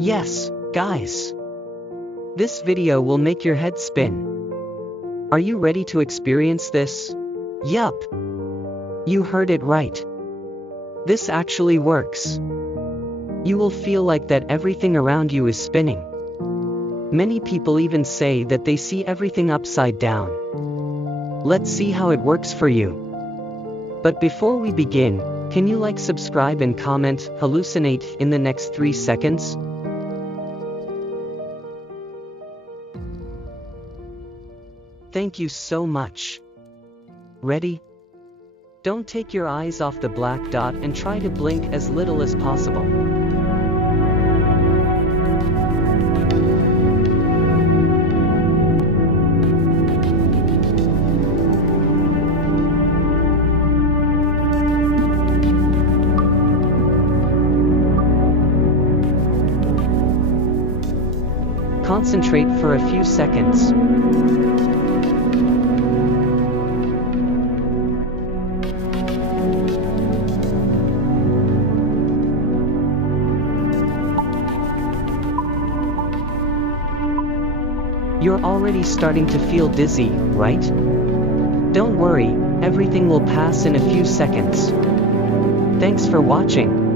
Yes, guys. This video will make your head spin. Are you ready to experience this? Yup. You heard it right. This actually works. You will feel like that everything around you is spinning. Many people even say that they see everything upside down. Let's see how it works for you. But before we begin, can you like, subscribe and comment, hallucinate in the next 3 seconds? Thank you so much. Ready? Don't take your eyes off the black dot and try to blink as little as possible. Concentrate for a few seconds. You're already starting to feel dizzy, right? Don't worry, everything will pass in a few seconds. Thanks for watching.